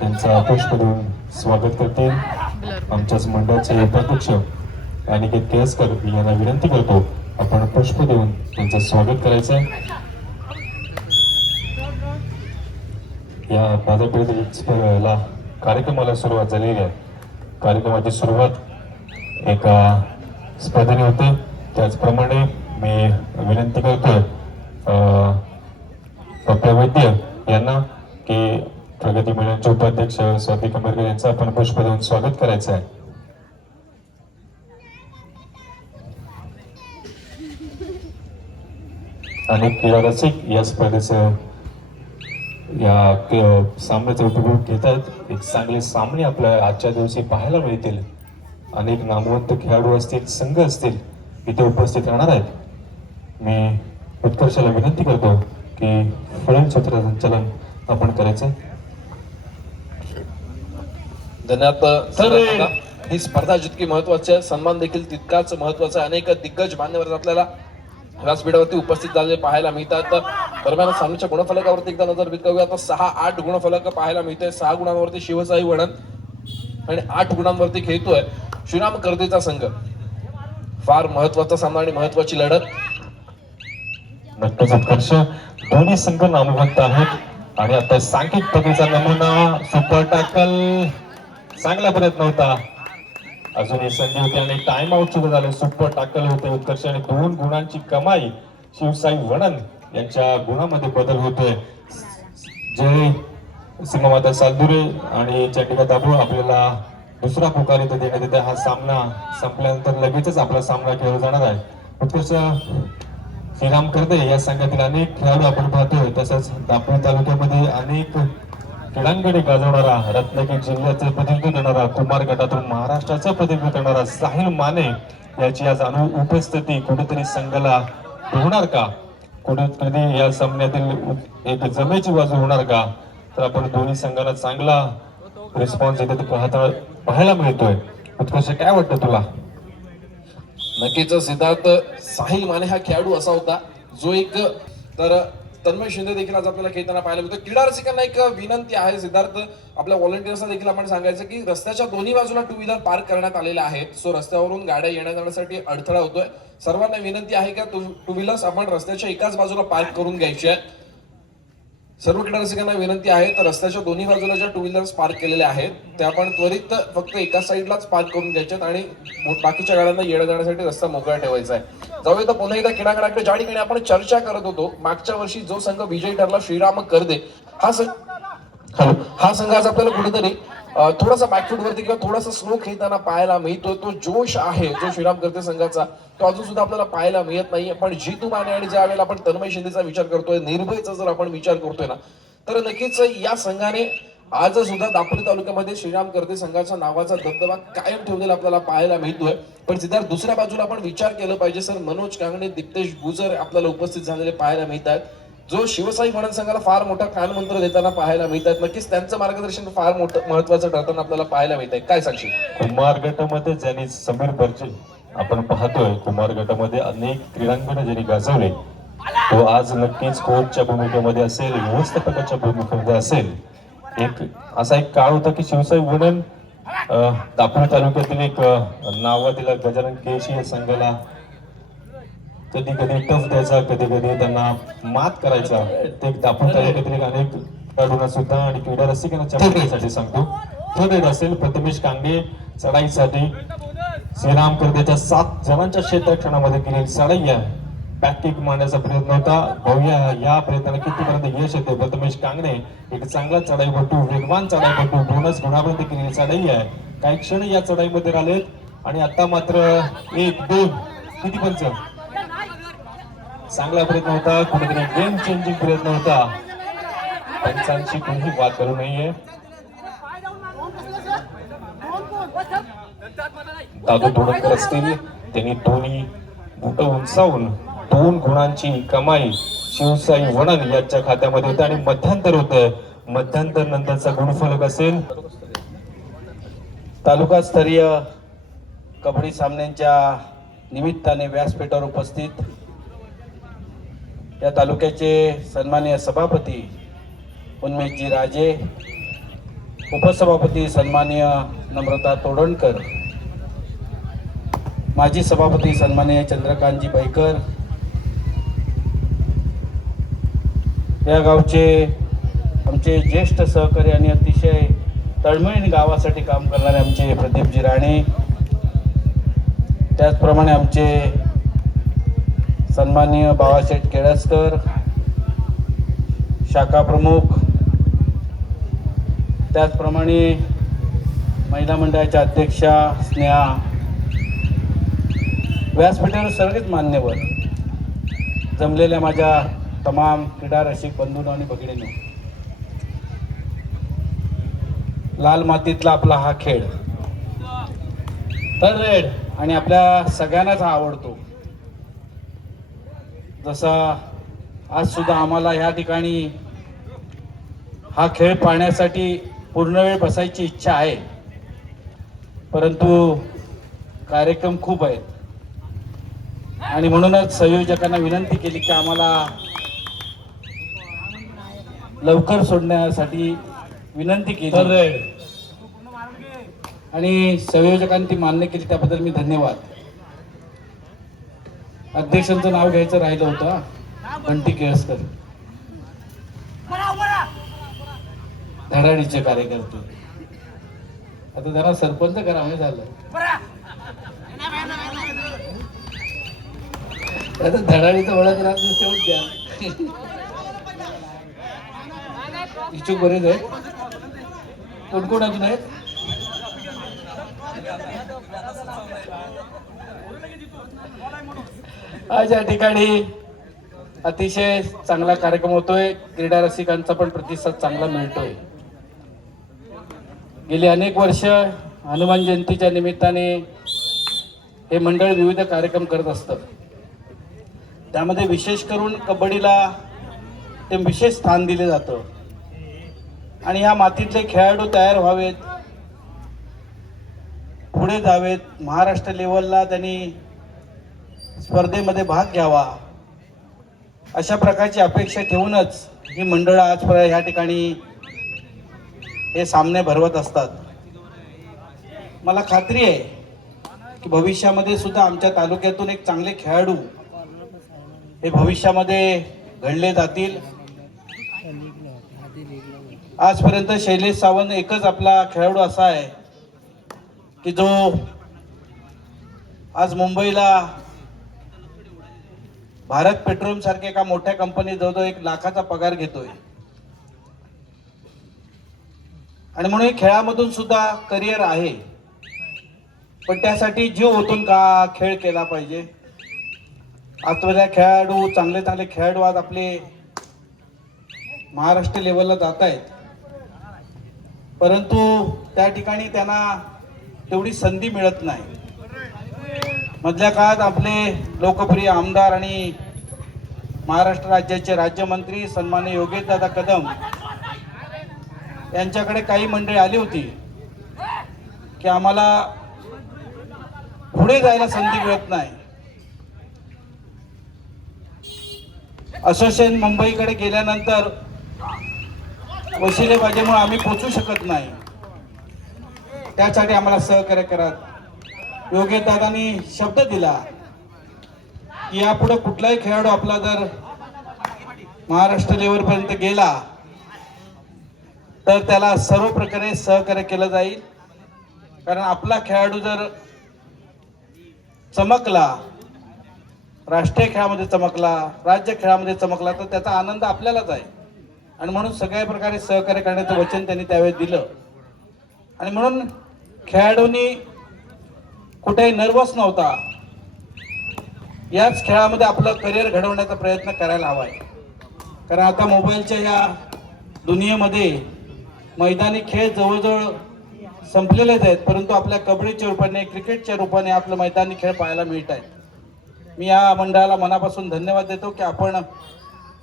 त्यांचा पुष्प देऊन स्वागत करते. आमच्याच मंडळाचे उपाध्यक्ष अनिकेत केळसकर यांना विनंती करतो आपण पुष्प देऊन त्यांचं स्वागत करायचं आहे. या बाजारपेठेला कार्यक्रमाला सुरुवात झालेली आहे. कार्यक्रमाची सुरुवात एका स्पर्धेने होते. त्याचप्रमाणे मी विनंती करतोय डॉक्टर वैद्य यांना की प्रगती मंडळाचे उपाध्यक्ष स्वाती कंबरकर यांचं आपण पुष्प देऊन स्वागत करायचं आहे. अनेक क्रीडा रसिक या स्पर्धेचं या सामन्याचा उपयोग घेतात. एक चांगले सामने आपल्याला आजच्या दिवशी पाहायला मिळतील. अनेक नामवंत खेळाडू असतील, संघ असतील इथे उपस्थित राहणार आहेत. मी उत्कर्षाला विनंती करतो की पुढील सूत्रसंचालन आपण करायचं. धन्यवाद. ही स्पर्धा जितकी महत्वाची आहे, सन्मान देखील तितकाच महत्वाचा आहे. अनेक दिग्गज मान्यवर आपल्याला व्यासपीठावरती उपस्थित झालेले पाहायला मिळतात. दरम्यान सामन्याच्या गुणफलकावरती एकदा नजर विकूया. आता 6-8 गुणफलक पाहायला मिळते. 6 गुणांवरती शिवसाई वणन आणि 8 गुणांवरती खेळतोय श्रीराम कर्देचा संघ. फार महत्वाचा सामना आणि महत्वाची लढत. नक्कीच उत्कर्ष, दोन्ही संघ नामवंत आहेत आणि आता सांघिक पद्धतीचा नमुना सुपर टॅकल चांगला प्रयत्न होता. अजून ही संधी होती आणि टाइम आउट सुद्धा झाले. सुपर टॅकल होते उत्कर्ष आणि 2 गुणांची कमाई शिवसाई वणन यांच्या गुणामध्ये बदल होतोय. जय सीमामाता सालदुरे आणि चंडिका दाबू आपल्याला दुसरा पुकार इथे देण्यात येते. हा सामना संपल्यानंतर लगेचच आपला सामना खेळला जाणार आहे. उत्कर्ष, श्रीराम कर्दे या संघातील अनेक खेळाडू आपण पाहतोय. तसंच दापोली तालुक्यामध्ये अनेक क्रीडांगणे गाजवणारा, रत्नागिरी जिल्ह्याचे प्रतिनिधित्व करणारा, कुमार गटातून महाराष्ट्राचं प्रतिनिधित्व करणारा साहिल माने याची आज उपस्थिती कुठेतरी संघाला होणार का? कुठेतरी या सामन्यातील एक जमेची बाजू होणार का? तर आपण दोन्ही संघाला चांगला रिस्पॉन्स इथे पाहायला मिळतोय. उत्कर्ष, काय वाटतं तुला? नक्कीच सिद्धार्थ, साहिल माने हा खेळाडू असा होता जो एक तर तन्मय शिंदे देखील आज आपल्याला खेळताना पाहायला मिळतो. क्रीडा रसिकांना एक विनंती आहे सिद्धार्थ, आपल्या व्हॉलंटियर्सना देखील आपण सांगायचं की रस्त्याच्या दोन्ही बाजूला 2 व्हीलर पार्क करण्यात आलेले आहेत. सो रस्त्यावरून गाड्या येण्या जाण्यासाठी अडथळा होतोय. सर्वांना विनंती आहे की 2 व्हीलर्स आपण रस्त्याच्या एकाच बाजूला पार्क करून घ्यायचे आहेत. सर्व क्रीडा रसिकांना विनंती आहे, तर रस्त्याच्या दोन्ही बाजूला ज्या 2 व्हीलर्स पार्क केलेल्या आहेत त्या आपण त्वरित फक्त एकाच साईडलाच पार्क करून घ्यायच्यात आणि बाकीच्या गाड्यांना येण्या जाण्यासाठी रस्ता मोकळा ठेवायचा आहे. जाऊया तर पुन्हा एकदा क्रीडांगणाकडे, ज्या ठिकाणी आपण चर्चा करत होतो. मागच्या वर्षी जो संघ विजयी ठरला श्रीराम कर्दे, हा संघ आज आपल्याला कुठेतरी थोडासा बॅकफूट वरती किंवा थोडासा स्लो खेळताना पाहायला मिळतोय. तो जोश आहे जो श्रीराम कर्दे संघाचा, तो अजून सुद्धा आपल्याला पाहायला मिळत नाहीये. पण जितू माने आणि ज्या वेळेला आपण तन्मय शिंदेचा विचार करतोय, निर्भयचा जर आपण विचार करतोय ना, तर नक्कीच या संघाने आज सुद्धा दापोली तालुक्यामध्ये श्रीराम कर्दे संघाच्या नावाचा दबदबा कायम ठेवलेला आपल्याला पाहायला मिळतोय. पण सिद्धार्थ, दुसऱ्या बाजूला आपण विचार केला पाहिजे. सर मनोज कांगणे, दिप्तेश गुजर आपल्याला उपस्थित झालेले पाहायला मिळतात, जो शिवसाई वणन संघाला फार मोठा कानमंत्र देताना पाहायला मिळतात. नक्कीच त्यांचं मार्गदर्शन फार मोठं महत्वाचं ठरताना आपल्याला पाहायला मिळत आहे. काय सांगशील? कुमार गटामध्ये ज्यांनी समीर बर्जे आपण पाहतोय, कुमार गटामध्ये अनेक क्रीडांगण ज्यांनी गाजवले, तो आज नक्कीच कोचच्या भूमिकेमध्ये असेल, व्यवस्थापकाच्या भूमिकेमध्ये असेल. असा एक काळ होता की शिवसाई वणन दापोली तालुक्यातील एक नावातील गजानन केशी या संघाला कधी कधी टफ द्यायचा, कधी कधी त्यांना मात करायचा. ते दापोली तालुक्यातील अनेक खेळाडूंना सुद्धा आणि क्रीडा रसिकांना चमकण्यासाठी सांगतो. तो देत असेल प्रथमेश कांगे चढाईसाठी श्रीराम कर्देच्या 7 जणांच्या क्षेत्ररक्षणामध्ये केलेली चढाई आहे. बॅककिक मारण्याचा प्रयत्न होता. बघूया या प्रयत्नाला कितीपर्यंत यश येते. प्रथमेश कांगणे एक चांगला चढाईपटू, वेगवान चढाईपटू, बोनस गुणापर्यंत केलेली चढाई आहे. काही क्षण या चढाईमध्ये राहिलेत आणि आता मात्र 1-2 किती पंच चांगला प्रयत्न होता. कुठेतरी गेम चेंजिंग प्रयत्न होता. पंचांची कोणीही वाद करू नये. दादू तोडकर असतील, त्यांनी दोन्ही बुट उंचावून 2 गुणांची कमाई शिवसाई वणन यांच्या खात्यामध्ये होते आणि मध्यांतर होतं. मध्यांतर नंतरचा गुणफलक असेल. तालुकास्तरीय कबड्डी सामन्यांच्या निमित्ताने व्यासपीठावर उपस्थित या तालुक्याचे सन्माननीय सभापती उन्मेषजी राजे, उपसभापती सन्माननीय नम्रता तोडणकर, माजी सभापती सन्माननीय चंद्रकांतजी बैकर, या गावचे आमचे ज्येष्ठ सहकारी आणि अतिशय तळमळीने गावासाठी काम करणारे आमचे प्रदीपजी राणे, त्याचप्रमाणे आमचे सन्माननीय बाळासाहेब केळसकर शाखा प्रमुख, त्याचप्रमाणे महिला मंडळाच्या अध्यक्षा स्नेहा, व्यासपीठावर सर्वच मान्यवर, जमलेल्या माझ्या तमाम क्रीडा रसिक बंधूंनो आणि भगिनींनो, लाल मातीतला आपला हा खेळ तर रेड आणि आपल्या सगळ्यांनाच हा आवडतो. जसा आज सुद्धा आम्हाला ह्या ठिकाणी हा खेळ पाहण्यासाठी पूर्ण वेळ बसायची इच्छा आहे, परंतु कार्यक्रम खूप आहेत आणि म्हणूनच संयोजकांना विनंती केली की आम्हाला लवकर सोडण्यासाठी विनंती केली आणि संयोजकांनी ती मान्य केली, त्याबद्दल मी धन्यवाद. अध्यक्षांचं नाव घ्यायचं राहिलं होतं, बंटी केळसकर, धडाडीचे कार्यकर्ते. आता त्यांना सरपंच करावं झालं, आता धडाडीचं ओळख राहते तेवढं द्या. इच्छुक बरेच आहेत, कोण कोण अजून आहेत? आज या ठिकाणी अतिशय चांगला कार्यक्रम होतोय, क्रीडा रसिकांचा पण प्रतिसाद चांगला मिळतोय. गेली अनेक वर्ष हनुमान जयंतीच्या निमित्ताने हे मंडळ विविध कार्यक्रम करत असतं. त्यामध्ये विशेष करून कबड्डीला ते विशेष स्थान दिले जातं आणि ह्या मातीतले खेळाडू तयार व्हावेत, पुढे जावेत, महाराष्ट्र लेवलला त्यांनी स्पर्धेमध्ये भाग घ्यावा, अशा प्रकारची अपेक्षा ठेवूनच ही मंडळं आजपर्यंत ह्या ठिकाणी हे सामने भरवत असतात. मला खात्री आहे की भविष्यामध्ये सुद्धा आमच्या तालुक्यातून एक चांगले खेळाडू हे भविष्यामध्ये घडले जातील. आजपर्यंत शैलेश सावंत एकच आपला खेळाडू असा आहे की जो आज मुंबईला भारत पेट्रोलियम सारख्या एका मोठ्या कंपनीत जवळजवळ 1 लाखाचा पगार घेतोय आणि म्हणून खेळामधून सुद्धा करिअर आहे, पण त्यासाठी जीव ओतून का खेळ केला पाहिजे. आजच्या खेळाडू चांगले चांगले खेळाडू आज आपले महाराष्ट्र लेवलला जात आहेत, परंतु त्या ठिकाणी त्यांना तेवढी संधी मिळत नाही. मधल्या काळात आपले लोकप्रिय आमदार आणि महाराष्ट्र राज्याचे राज्यमंत्री सन्माननीय योगेशदादा कदम यांच्याकडे काही मंडळी आली होती की आम्हाला पुढे जायला संधी मिळत नाही. असोसिएशन मुंबईकडे गेल्यानंतर वशिलेबाजीमुळे आम्ही पोचू शकत नाही, त्यासाठी आम्हाला सहकार्य करा. योगेश दादांनी शब्द दिला की यापुढे कुठलाही खेळाडू आपला जर महाराष्ट्र लेवलपर्यंत गेला तर त्याला सर्व प्रकारे सहकार्य केलं जाईल, कारण आपला खेळाडू जर चमकला, राष्ट्रीय खेळामध्ये चमकला, राज्य खेळामध्ये चमकला, तर त्याचा आनंद आपल्यालाच आहे. आणि म्हणून सगळ्या प्रकारे सहकार्य करण्याचं वचन त्यांनी त्यावेळेस दिलं. आणि म्हणून खेळाडूंनी कुठेही नर्वस नव्हता, याच खेळामध्ये आपलं करिअर घडवण्याचा प्रयत्न करायला हवा आहे. कारण आता मोबाईलच्या या दुनियेमध्ये मैदानी खेळ जवळजवळ संपलेलेच आहेत, परंतु आपल्या कबड्डीच्या रूपाने, क्रिकेटच्या रूपाने आपलं मैदानी खेळ पाहायला मिळत आहेत. मी या मंडळाला मनापासून धन्यवाद देतो की आपण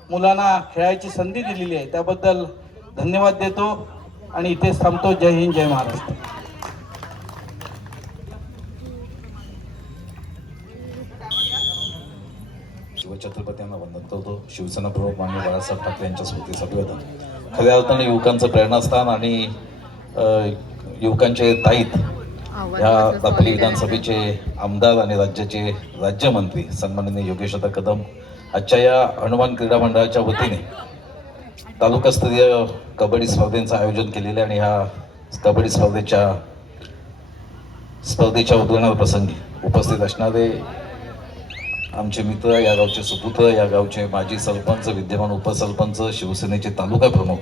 मुलांना खेळायची संधी दिलेली आहे, त्याबद्दल धन्यवाद देतो आणि इथेच थांबतो. जय हिंद, जय महाराष्ट्र. शिवछत्रपतींना वंदन करतो. शिवसेना प्रमुख माननीय बाळासाहेब ठाकरे यांच्या स्मृतीस अभिवादन. खऱ्या अर्थाने युवकांचं प्रेरणास्थान आणि युवकांचे ताईत या दापोली विधानसभेचे आमदार आणि राज्याचे राज्यमंत्री सन्माननीय योगेशदा कदम आजच्या या हनुमान क्रीडा मंडळाच्या वतीने तालुकास्तरीय कबड्डी स्पर्धेचं आयोजन केलेले आणि ह्या कबड्डी स्पर्धेच्या उद्घाटन प्रसंगी उपस्थित असणारे आमचे मित्र, या गावचे सुपुत्र, या गावचे माजी सरपंच, विद्यमान उपसरपंच, शिवसेनेचे तालुका प्रमुख,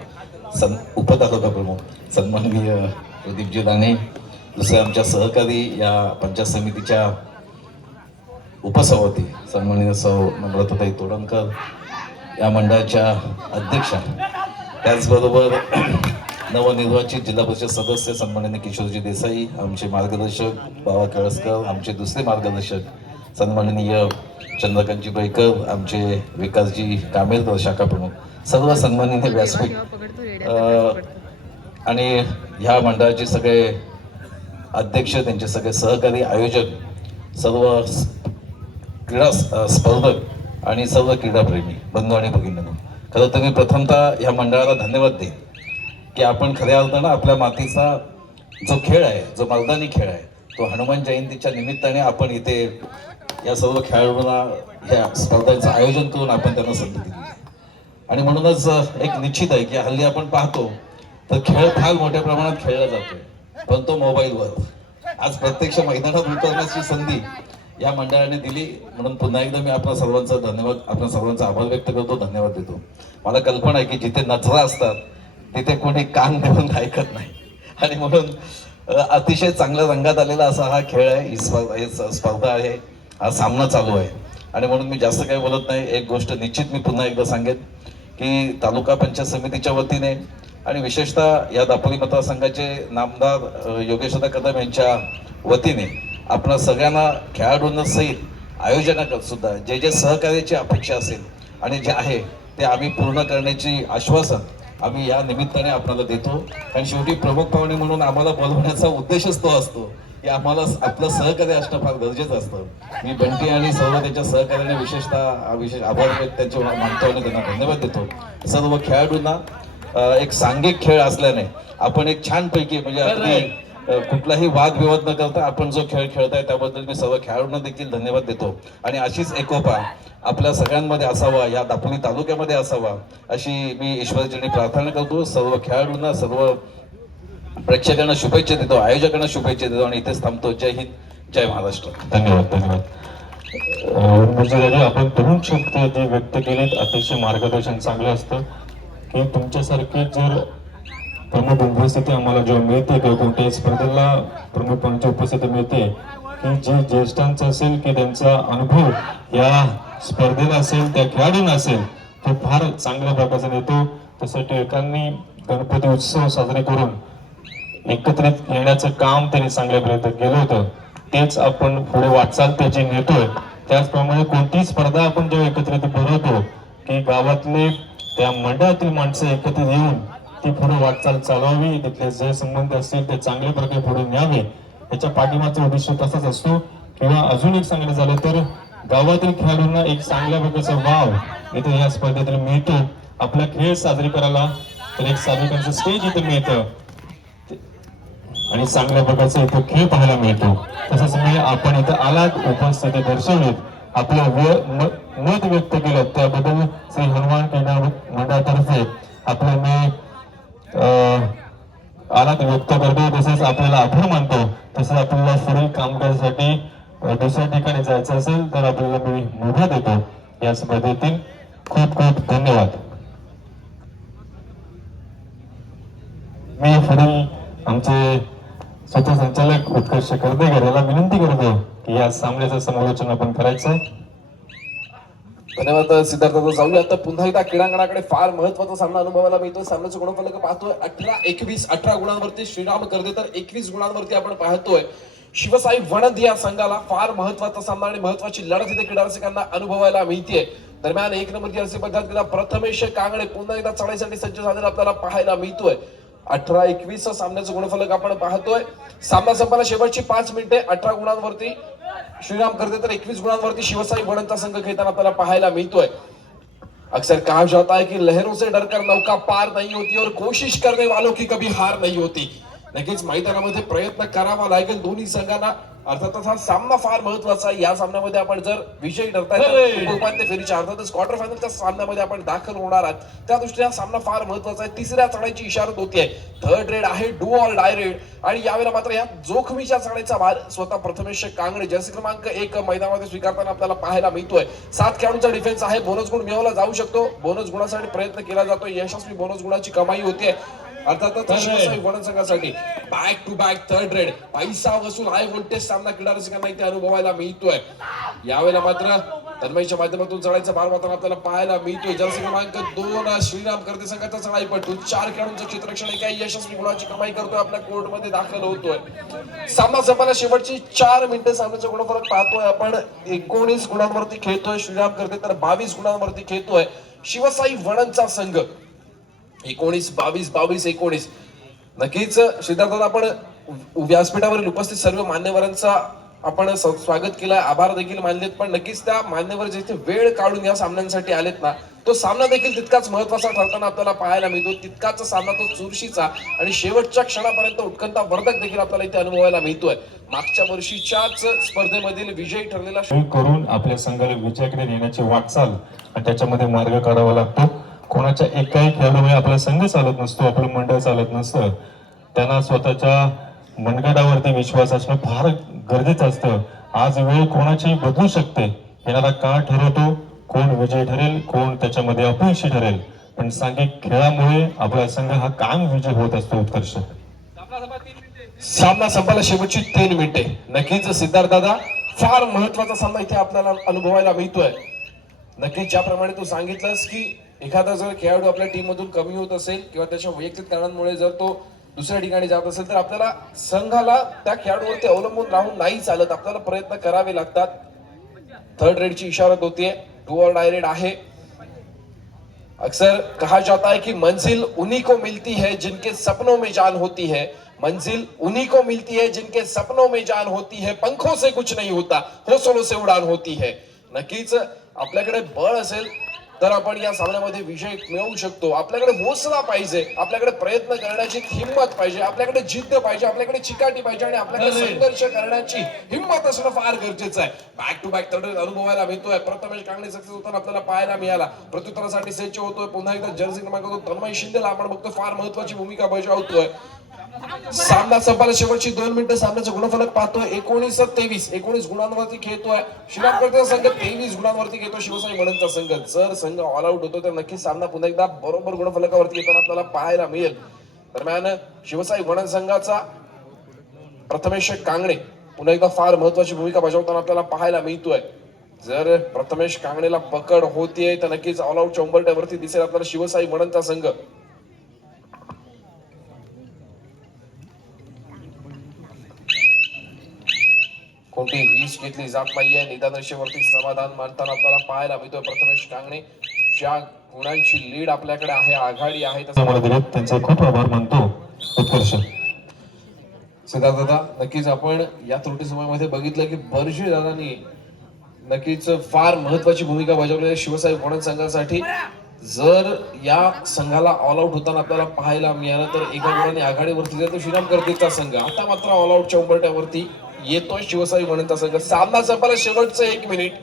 उपतालुका प्रमुख सन्माननीय प्रदीपजी दाणे, दुसरे आमच्या सहकारी या पंचायत समितीच्या उपसभापती सन्माननीय सौ नम्रताताई तोडणकर, या मंडळाच्या अध्यक्षा, त्याचबरोबर नवनिर्वाचित जिल्हा परिषद सदस्य सन्माननीय किशोरजी देसाई, आमचे मार्गदर्शक बाबा कळसकर, आमचे दुसरे मार्गदर्शक सन्माननीय चंद्रकांतजी बैकर, आमचे विकासजी कामेरकर शाखा प्रमुख, सर्व सन्माननीय व्यासपीठ आणि ह्या मंडळाचे सगळे अध्यक्ष, त्यांचे सगळे सहकारी, आयोजक, सर्व क्रीडा स्पर्धक आणि सर्व क्रीडाप्रेमी बंधू आणि भगिनींनो, खरं तर मी प्रथमतः ह्या मंडळाला धन्यवाद देईन की आपण खऱ्या अर्थानं आपल्या मातीचा जो खेळ आहे, जो मैदानी खेळ आहे, तो हनुमान जयंतीच्या निमित्ताने आपण इथे या सर्व खेळाडूंना ह्या स्पर्धांचं आयोजन करून आपण त्यांना संधी दिली आणि म्हणूनच एक निश्चित आहे की हल्ली आपण पाहतो तर खेळ फार मोठ्या प्रमाणात खेळला जातोय, पण तो मोबाईलवर. आज प्रत्यक्ष मैदानात उतरण्याची संधी या मंडळाने दिली, म्हणून पुन्हा एकदा मी आपल्या सर्वांचा धन्यवाद, आपल्या सर्वांचा आभार व्यक्त करतो, धन्यवाद देतो. मला कल्पना आहे की जिथे नजरा असतात तिथे कोणी कान देऊन ऐकत नाही आणि म्हणून अतिशय चांगल्या रंगात आलेला असा हा खेळ आहे, ही स्पर्धा आहे, हा सामना चालू आहे आणि म्हणून मी जास्त काही बोलत नाही. एक गोष्ट निश्चित मी पुन्हा एकदा सांगेन की तालुका पंचायत समितीच्या वतीने आणि विशेषतः या दापोली मतदारसंघाचे नामदार योगेशदा कदम यांच्या वतीने आपल्या सगळ्यांना खेळाडूंना सहित आयोजनात सुद्धा जे जे सहकार्याची अपेक्षा असेल आणि जे आहे ते आम्ही पूर्ण करण्याची आश्वासन आम्ही या निमित्ताने आपल्याला देतो. कारण शेवटी प्रमुख पाहुणे म्हणून आम्हाला बोलवण्याचा उद्देशच तो असतो की आम्हाला आपलं सहकार्य असणं फार गरजेचं असतं. मी बंटी आणि सर्व त्यांच्या सहकार्याने विशेष आभार त्यांचे मानतो आणि त्यांना धन्यवाद देतो. सर्व खेळाडूंना एक सांघिक खेळ असल्याने आपण एक छानपैकी म्हणजे अगदी कुठलाही वादविवाद न करता आपण जो खेळ खेळताय त्याबद्दल मी सर्व खेळाडूंना देखील धन्यवाद देतो आणि अशीच एकोपा आपल्या सगळ्यांमध्ये असावा, या दापोली तालुक्यामध्ये असावा अशी मी ईश्वरचरणी प्रार्थना करतो. सर्व खेळाडूंना, सर्व प्रेक्षकांना शुभेच्छा देतो, आयोजकांना शुभेच्छा देतो आणि इथेच थांबतो. जय हिंद, जय महाराष्ट्र. धन्यवाद. आपण तरुण शक्ती जे व्यक्त केलीत, अतिशय मार्गदर्शन चांगलं असतं की तुमच्यासारखी जर प्रमुख उपस्थिती आम्हाला जेव्हा मिळते किंवा कोणत्याही स्पर्धेला प्रमुख पाहुण्यांची उपस्थिती मिळते की जे ज्येष्ठांचं असेल की त्यांचा अनुभव या स्पर्धेला असेल, त्या खेळाडूंना असेल, तो फार चांगल्या प्रकारचा येतो. तसं टिळकांनी गणपती उत्सव साजरे करून एकत्रित येण्याचं काम त्यांनी चांगल्या प्रयत्न केलं होतं, तेच आपण पुढे वाटचाल त्याची नेतोय. त्याचप्रमाणे कोणतीही स्पर्धा आपण जेव्हा एकत्रित भरवतो की गावातले त्या मंडळातील माणसं एकत्रित येऊन ती पुढे वाटचाल चालवावी, तिथले जे संबंध असतील ते चांगल्या प्रकारे पुढे न्यावे, याच्या पाठीमागचा उद्देश तसाच असतो. किंवा अजून एक सांगायचं झालं तर गावातील खेळाडूंना एक चांगल्या प्रकारचा वाव इथे या स्पर्धेत मिळतो. आपला खेळ साजरी करायला तर एक साजरी स्टेज इथे मिळतं आणि चांगल्या प्रकारचा इथे खेळ पाहायला मिळतो. तसंच मी आपण इथं आलात, उपस्थिती दर्शवलीत, आपलं मत व्यक्त केलं, त्याबद्दल श्री हनुमान क्रीडा मंडळातर्फे आपलं मी आलात व्यक्त करतो. तसंच आपल्याला आभार मानतो. तसंच आपल्याला पुढील कामकाजासाठी दुसऱ्या ठिकाणी जायचं असेल तर आपल्याला मी मुभा देतो. या स्पर्धेतील खूप खूप धन्यवाद. मी पुढील आमचे स्वतः संचालक उत्कर्ष कर्देकर याला विनंती करतो की या सामन्याचं समालोचन आपण करायचं. धन्यवाद सिद्धार्थ. जाऊया आता पुन्हा एकदा क्रीडांगणाकडे. फार महत्वाचा सामना अनुभवायला मिळतोय. सामन्याचं गुणफलक पाहतोय 18-21, 18 गुणांवरती श्रीराम कर्दे तर 21 गुणांवरती आपण पाहतोय शिवसाई वणद या संघाला. फार महत्वाचा सामना आणि महत्वाची लढत इथे क्रीडा रसिकांना अनुभवायला मिळतेय. दरम्यान एक नंबर जर्सी पद्धतीला प्रथमेश कांगडे पुन्हा एकदा चढाईसाठी सज्ज झालेला आपल्याला पाहायला मिळतोय. 18-21 सामन्याचं गुणफलक आपण पाहतोय. सामना संपायला शेवटची 5 मिनिटे. 18 गुणांवरती श्रीराम कर्दे तर 21 गुणांवरती शिवसाई वणदचा संघ खेळताना आपल्याला पाहायला मिळतोय. अक्सर कहा जाता है कि लहरों से डरकर नौका पार नहीं होती और कोशिश करने वालों की कभी हार नहीं होती. नक्कीच मैदानामध्ये प्रयत्न करावा लागेल दोन्ही संघांना. अर्थातच हा सामना फार महत्वाचा आहे. या सामन्यामध्ये आपण जर विजयी ठरताय उपांत्य फेरीच्या अर्थातच क्वार्टर फायनलच्या सामन्यामध्ये आपण दाखल होणार आहात, त्या दृष्टीने हा सामना फार महत्वाचा आहे. तिसऱ्या चढाईची इशारत होती आहे. थर्ड रेड आहे, डू ऑर डाय रेड. आणि यावेळेला मात्र या जोखमीच्या चढाईचा भार स्वतः प्रथमेश कांगणे जर्सी क्रमांक 1 मैदानामध्ये स्वीकारताना आपल्याला पाहायला मिळतोय. 7 खेळाडूंचा डिफेन्स आहे. बोनस गुण मिळवला जाऊ शकतो. बोनस गुणासाठी प्रयत्न केला जातो. यशस्वी बोनस गुणाची कमाई होते. अर्थातच शिवसाई वडन संघासाठी back to back third raid पैसा वसूल हाय व्होल्टेज सामना क्रीडा रसिकांना इथे अनुभवायला मिळतोय. यावेळेला मात्र तन्मयच्या माध्यमातून चढाईचा भार वाहताना आपल्याला पाहायला मिळतोय. जर्सी क्रमांक 2 श्रीराम करते संघाचा चढाईपटू 4 खेळाडूंचं क्षेत्ररक्षण एकाही यशस्वी गुणाची कमाई करतोय. आपल्या कोर्टमध्ये दाखल होतोय. सामना संपायला शेवटची 4 मिनिटं. सामन्याचा गुणफलक पाहतोय आपण 19 गुणांवरती खेळतोय श्रीराम करते, तर 22 गुणांवरती खेळतोय शिवसाई वडनचा संघ. 19-22-22-19. नक्कीच सिद्धार्थ, आपण व्यासपीठावरील उपस्थित सर्व मान्यवरांचा आपण स्वागत केलं, आभार देखील मानलेत. पण नक्कीच त्या मान्यवर जिथे वेळ काढून या सामन्यांसाठी आलेत ना, तो सामना देखील तितकाच महत्वाचा ठरताना आपल्याला पाहायला मिळतो. तितकाच सामना तो चुरशीचा आणि शेवटच्या क्षणापर्यंत उत्कंठा वर्धक देखील आपल्याला इथे अनुभवायला मिळतोय. मागच्या वर्षीच्याच स्पर्धेमधील विजयी ठरलेला करून आपल्या संघाला विजयाकडे नेण्याची वाटचाल आणि त्याच्यामध्ये मार्ग काढावा लागतो. कोणाच्या एकाही खेळाडूमुळे आपला संघ चालत नसतो, आपलं मंडळ चालत नसतं. त्यांना स्वतःच्या मनगटावरती विश्वास असणं फार गरजेचं असतं. आज वेळ कोणाची बदलू शकते. येणारा काळ ठरवतो कोण विजयी ठरेल, कोण त्याच्यामध्ये अपयशी ठरेल. पण सांघिक खेळामुळे आपला संघ हा कायम विजय होत असतो. उत्कर्ष सामना संपायला शेवटची 3 मिनिटे. नक्कीच सिद्धार्थ दादा, फार महत्वाचा सामना इथे आपल्याला अनुभवायला मिळतोय. नक्कीच ज्याप्रमाणे तू सांगितलंस की एखादा जर खेळाडू आपल्या टीम मधून कमी होत असेल किंवा त्याच्या वैयक्तिक कारणांमुळे जर तो दुसऱ्या ठिकाणी जात असेल, तर आपल्याला संघाला त्या खेळाडूवरती अवलंबून राहून नाही चालत. आपल्याला प्रयत्न करावे लागतात. थर्ड रेडची इशारत होतीये. डू ऑर डाय रेड आहे. अक्सर कहा जाता है कि मंजिल उन्हीं को मिलती है जिनके सपनों में जान होती है. मंजिल उन्हीं को मिलती है जिनके सपनों में जान होती है. पंखों से कुछ नहीं होता, हौसलों से उड़ान होती है. नक्कीच आपल्याकडे बळ असेल तर आपण या सामन्यामध्ये विजय मिळवू शकतो. आपल्याकडे हौसला पाहिजे, आपल्याकडे प्रयत्न करण्याची हिंमत पाहिजे, आपल्याकडे जिद्द पाहिजे, आपल्याकडे चिकाटी पाहिजे आणि आपल्याकडे संघर्ष करण्याची हिंमत असणं फार गरजेचं आहे. बॅक टू बॅक थर्ड अनुभवायला मिळतोय. प्रथमेश कांगणे सक्सेस होताना आपल्याला पाहायला मिळाला. प्रत्युत्तरासाठी सज्ज होतोय. पुन्हा एकदा जर्सी क्रमांक 2 तन्मय शिंदेला आपण बघतो फार महत्वाची भूमिका बजावतोय. सामना संपायला शेवटची 2 मिनिटं. सामन्याचा गुणफलक पाहतोय 19-23. 19 गुणांवरती खेळतोय श्रीराम करते संघ, 23 गुणांवरती खेळतोय शिवसाई वडनचा संघ. जर संघ ऑल आउट होतो तर नक्कीच सामना पुन्हा एकदा बरोबर गुणफलकावरती येताना आपल्याला पाहायला मिळेल. दरम्यान शिवसाई वडन संघाचा प्रथमेश कांगणे पुन्हा एकदा फार महत्वाची भूमिका बजावताना आपल्याला पाहायला मिळतोय. जर प्रथमेश कांगणेला पकड होतीये तर नक्कीच ऑल आउटच्या उंबरठ्यावरती दिसेल आपल्याला शिवसाई वडनचा संघ. कोणती रिस्क घेतली जात नाहीये. निदान रेषेवरती समाधान मानताना आपल्याला पाहायला मिळतोय प्रथमेश कांगणे. ज्या गुणांची लीड आपल्याकडे आहे, आघाडी आहे, त्यांचे खूप आभार मानतो. उत्कर्ष सिद्धार्थ दादा, नक्कीच आपण या त्रुटी समयामध्ये बघितलं की बर्जे दादांनी नक्कीच फार महत्वाची भूमिका बजावली आहे शिवसाई वडन संघासाठी. जर या संघाला ऑल आउट होताना आपल्याला पाहायला मिळालं तर एका गुणाने आघाडीवरती जातो श्रीराम करतेचा संघ. आता मात्र ऑल आउटच्या उंबरठ्यावरती येतोय शिवसाई वडनचा संघ. सामना संपायला शेवटचं 1 मिनिट.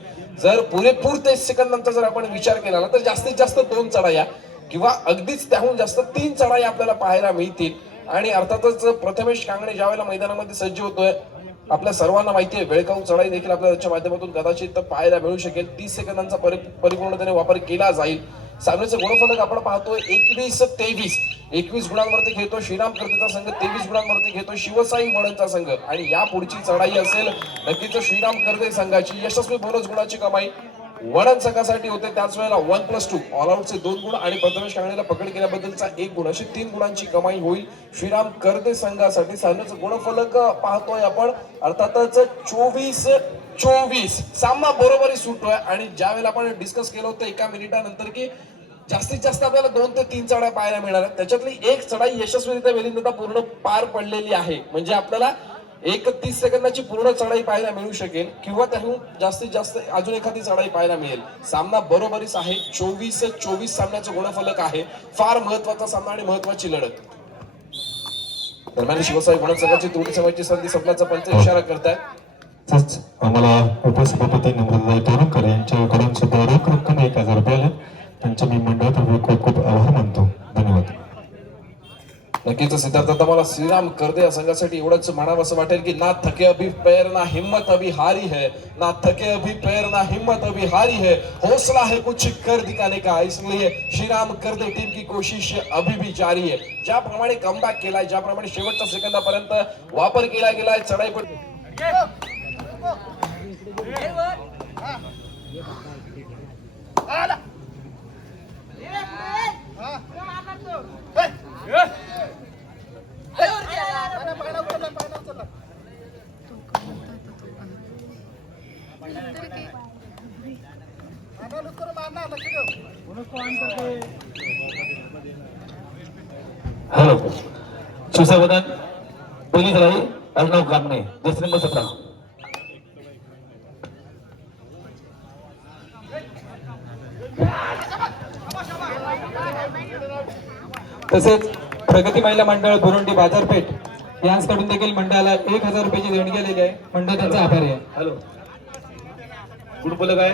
जर पुरेपूर 30 सेकंदांचा जर आपण विचार केला ना तर जास्तीत जास्त 2 चढाया किंवा अगदीच त्याहून जास्त 3 चढाया आपल्याला पाहायला मिळतील. आणि अर्थातच प्रथमेश कांगणे ज्यावेळेला मैदानामध्ये सज्ज होतोय, आपल्या सर्वांना माहिती आहे वेळकाऊ चढाई देखील आपल्याला त्याच्या माध्यमातून कदाचित पाहायला मिळू शकेल. 30 सेकंदांचा परिपूर्णतेने वापर केला जाईल. सामन्याचं गुणफलक आपण पाहतोय 21-23. 21 गुणांवरती खेळतो श्रीराम करतेचा संघ, 23 गुणांवरती खेळतो शिवसाई वडनचा संघ. आणि या पुढची चढाई असेल नक्कीच श्रीराम करते संघाची. यशस्वी बोनस गुणाची कमाई वडन संघासाठी होते. त्याच वेळेला 1+2 ऑल आउटचे 2 गुण आणि प्रथमेश कांगणेला पकड केल्याबद्दलचा 1 गुण, अशी 3 गुणांची कमाई होईल श्रीराम करते संघासाठी. सामन्याचं गुणफलक पाहतोय आपण अर्थातच 24-24. सामना बरोबरी सुटतोय. आणि ज्या वेळेला आपण डिस्कस केलं होतं एका मिनिटानंतर की जास्तीत जास्त आपल्याला 2 ते 3 चढाई पाहायला मिळणार आहेत, त्याच्यातली एक चढाई यशस्वीरित्या वेलिंदा पूर्ण पार पडलेली आहे. म्हणजे आपल्याला 30 सेकंदाची पूर्ण चढाई पाहायला मिळू शकेल किंवा त्याहून जास्तीत जास्त अजून एखादी चढाई पाहायला मिळेल. सामना बरोबरीच आहे. 24-24 सामन्याचं गुणफलक आहे. फार महत्वाचा सामना आणि महत्वाची लढत. दरम्यान शिवसाई म्हणत संघाची दोन्ही समोरची संधी संपल्याचा पंच इशारा करताय. तसंच आम्हाला उपसभापती नम्रता तोरणकर यांच्याकडून सुद्धा रोख रक्कम 1000 रुपये आले. त्यांच्या मी मंडळातर्फे खूप खूप आभार मानतो. धन्यवाद. नक्कीच सिद्धार्थ, आता मला श्रीराम करदे या संघासाठी एवढंच म्हणावं असं वाटेल की ना थके अभी पैर ना हिम्मत अभी हारी है, ना थके अभी पैर ना हिम्मत अभी हारी है, हौसला है कुछ कर दिखाने का. इसलिए श्रीराम करदे टीम की कोशिश अभी भी जारी है. ज्याप्रमाणे कमबॅक केलाय, ज्याप्रमाणे शेवटच्या सेकंदापर्यंत वापर केला गेलाय, चढाई पण हॅलो, शिवसावधान पोलीस राही अर्णव कामणे, जस्ट नंबर 17. तसेच प्रगती महिला मंडळ बुरुंडी बाजारपेठ यांच्याकडून देखील मंडळाला 1000 रुपयाची देणगी आलेली आहे. मंडळ त्यांचा आभारी आहे. हॅलो, गुड काय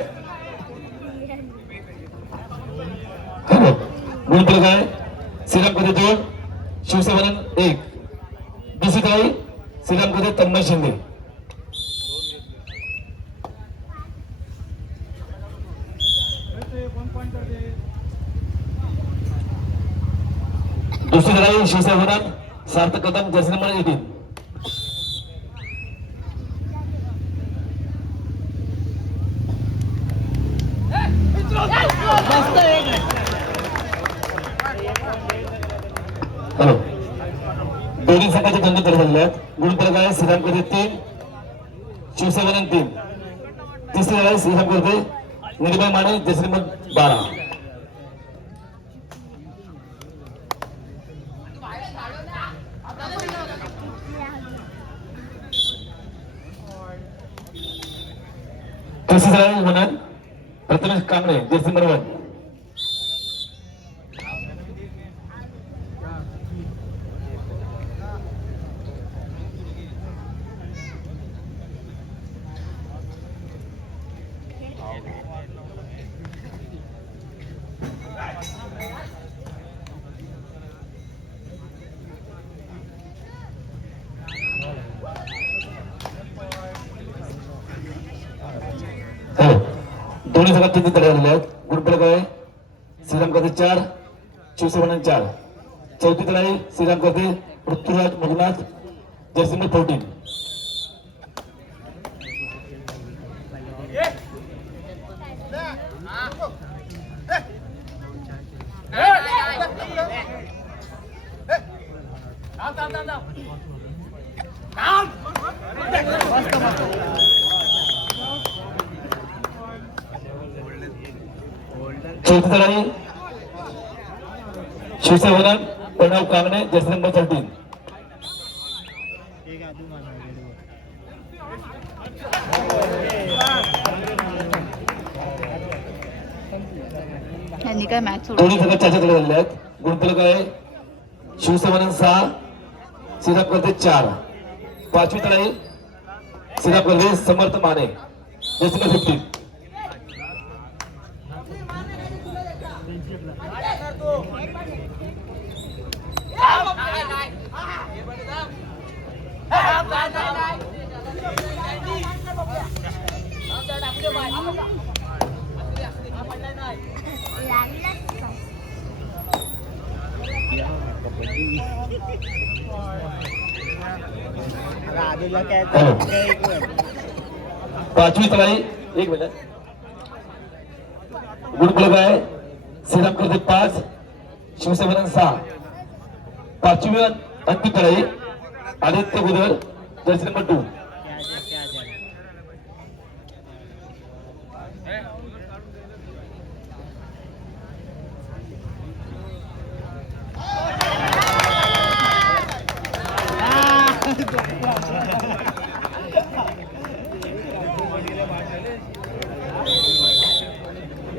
हॅलो, गुड काय श्रीराम कदे 2, शिवसेना 1. दुसरी ताई श्रीराम कदे तन्मय शिंदे. दुसरी ताई शिवसेना सार्थक कदम, जर्सी नंबर 18. हॅलो, दोन्ही संघाचे दंड तयार झालेले आहेत. गुणफलक आहे श्रीराम करते 3, शिवसेना 3. तिसरी आहे श्रीराम करते निर्भय माने, जर्सी नंबर 12. तिसरी आहे म्हणून प्रथमेश कांबळे, जर्सी नंबर 1. दोन्ही सगळ्यात किती तडे झालेले आहेत. गुणफलक आहे श्रीराम करते 4, शिवसेना 4. चौथी तळाई श्रीराम करते पृथ्वीराज मगनाथ, जर्सी नंबर 14. चौथी तळाई शिवसेना प्रणव कांगणे, जर्सी नंबर 13. यांनी काय मॅच दोन्ही सगळ्यात 4 तळे झालेले आहेत. गुणफलक आहे शिवसेना 6, श्रीराम करते 4. पाचवी तळाई श्रीराम करते समर्थ माने, जर्सी नंबर 15. पाचवी तळाई 1 मिनिट. गुणफलक आहे श्रीराम करते 5, शिवसेना 6. पाचवी अंतिम तळाई आदित्य गुदळ, जर्सी नंबर 2.